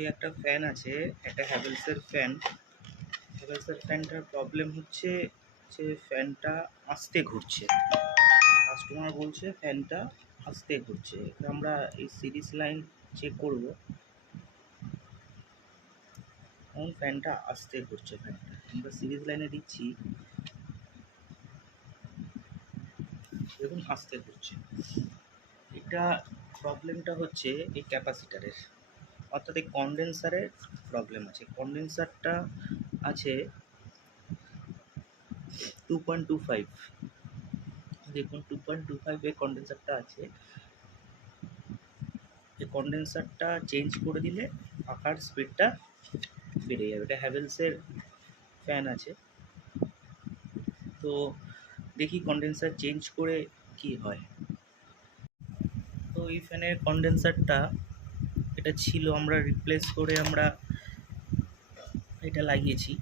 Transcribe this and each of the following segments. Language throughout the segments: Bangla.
এই একটা ফ্যান আছে, একটা হ্যাভেলসের ফ্যান। হ্যাভেলসের ফ্যানটার প্রবলেম হচ্ছে যে ফ্যানটা আস্তে ঘুরছে। কাস্টমার বলছে ফ্যানটা আস্তে ঘুরছে। আমরা এই সিরিজ লাইন চেক করব, এখন ফ্যানটা আস্তে ঘুরছে। ফ্যানটা আমরা সিরিজ লাইনে দিচ্ছি, দেখুন আস্তে ঘুরছে। এটা প্রবলেমটা হচ্ছে এই ক্যাপাসিটারের, অর্থাৎ এই কনডেন্সারের প্রবলেম আছে। কনডেন্সারটা আছে 2.25, দেখুন 2.25 এর কনডেন্সারটা আছে। এই কনডেন্সারটা চেঞ্জ করে দিলে পাখার স্পিডটা বেড়ে যাবে। এটা হ্যাভেলসের ফ্যান আছে, তো দেখি কনডেন্সার চেঞ্জ করে কি হয়। তো এই ফ্যানের কনডেন্সারটা এটা ছিল, আমরা রিপ্লেস করে আমরা এটা লাগিয়েছি।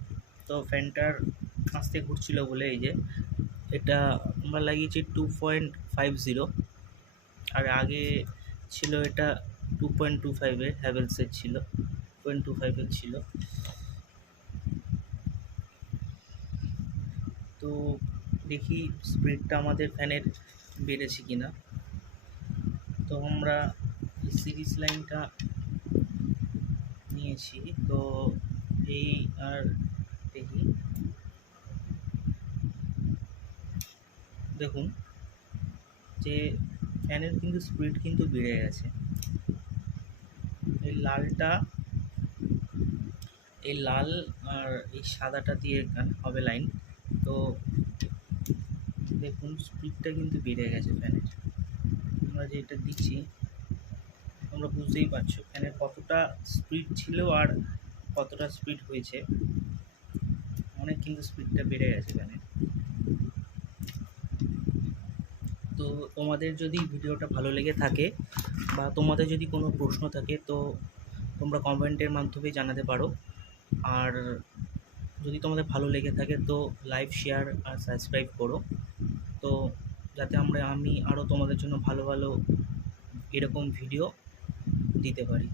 তো ফ্যানটার আস্তে ঘুরছিল বলে এই যে এটা আমরা লাগিয়েছি 2.50, আর আগে ছিল এটা 2.25-এর, হ্যাভেলসের ছিল 2.25-এর ছিল। তো দেখি স্পিডটা আমাদের ফ্যানের বেড়েছে কিনা। তো আমরা এই সিরিজ লাইনটা নিয়েছি, তো এই আর দেখি, দেখুন যে ফ্যানের কিন্তু স্পিড কিন্তু বেড়ে গেছে। এই লালটা, এই লাল আর এই সাদাটা দিয়ে হবে লাইন। তো দেখুন স্পিডটা কিন্তু বেড়ে গেছে ফ্যানের। আমরা যে এটা দিচ্ছি তোমরা বুঝতেই পারছো ফ্যানের কতটা স্পিড ছিল আর কতটা স্পিড হয়েছে, অনেক কিন্তু স্পিডটা বেড়ে গেছে ফ্যানের। তো তোমাদের যদি ভিডিওটা ভালো লেগে থাকে বা তোমাদের যদি কোনো প্রশ্ন থাকে তো তোমরা কমেন্টের মাধ্যমে জানাতে পারো। আর যদি তোমাদের ভালো লেগে থাকে তো লাইক, শেয়ার আর সাবস্ক্রাইব করো, তো যাতে আমি আরও তোমাদের জন্য ভালো ভালো এরকম ভিডিও দিতে পারি।